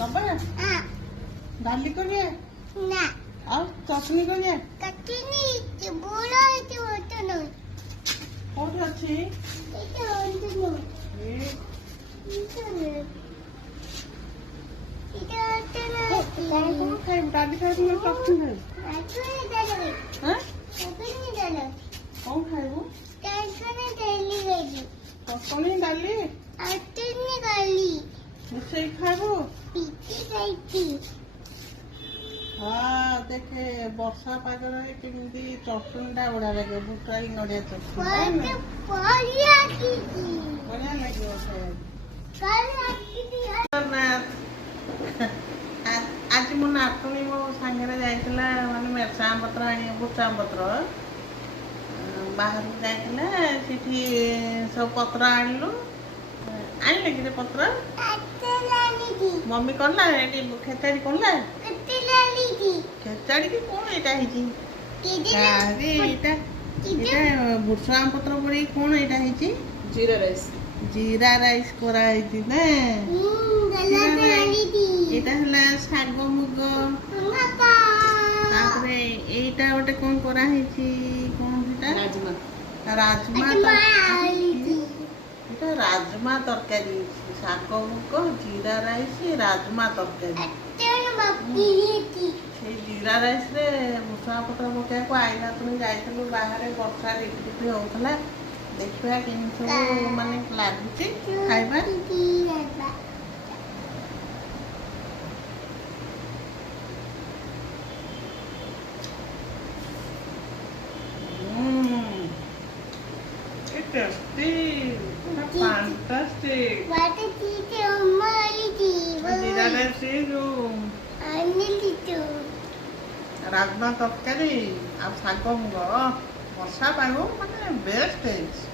ନବା ଡାଲି କରିବା ନା ଆଉ ଚଟଣି କରିବା କଟିନି ବୁଢ ଏଠି ଓଟ ନୁହେଁ କୋଉଠି ଅଛି ଏଠି ଓଟ ନୁହେଁ ଏ କଣ କଣ ଖାଇବୁ ଡାଲି ଖାଇବୁ ନା ଚଟଣି ଖାଇବୁ ହାଁ କଣ ଖାଇବୁ ଚଟଣି ଡାଲି ମିଶେଇକି ଖାଇବୁ ହଁ ଦେଖେ ବର୍ଷା ପାଗରେ କେମିତି ଚଟଣିଟା ବଢିଆ ଲାଗିବ ବୁଟାଇ ନଡିଆ ଚଟଣି ବଢିଆ ଲାଗିବ ଆଜି ମୋ ନାତୁଣୀ ମୋ ସାଙ୍ଗରେ ଯାଇଥିଲା ମାନେ ମେରସାଙ୍ଗ ପତ୍ର ଆଣିବା ବୁଟାମ ପତ୍ର ବାହାରକୁ ଯାଇଥିଲା ସେଠି ସବୁ ପତ୍ର ଆଣିଲୁ ଆଣିଲେ କିରେ ପତ୍ର ମମି କଲା ଏଠି ଖେଚାଡି କଲା ଖେଚାଡି କି କଣ ଏଇଟା ହେଇଛି ଆରେ ଏଇଟା ଭୃଷଙ୍ଗ ପତ୍ର ପଡିକି କଣ ଏଇଟା ହେଇଛି ଜିରା ରାଇସ୍ କରାହେଇଛି ନା ଏଇଟା ହେଲା ଶାଗ ମୁଗ ତାପରେ ଏଇଟା ଗୋଟେ କଣ କରାହେଇଛି କଣ ସେଟା ରାଜମା ଏଇଟା ରାଜମା ତରକାରୀ ଶାଗ ମୁଗ ଜିରା ରାଇସ୍ ରାଜମା ତରକାରୀ ସେଇ ଜିରା ରାଇସ୍ ରେ ଭୃଷଙ୍ଗ ପତ୍ର ପକେଇବାକୁ ଆଇଲା ତୁମେ ଯାଇଥିଲୁ ବାହାରେ ବର୍ଷା ରିପିରିପି ହଉଥିଲା ଦେଖିବା କେମିତି ସବୁ ମାନେ ଲାଗୁଛି ଖାଇବା tasty, fantastic. Jeera rice rajma ତରକାରୀ ଆଉ ଶାଗ ମୁଗ ବର୍ଷା ପାଗ ମାନେ ବେଷ୍ଟ ହେଇଛି।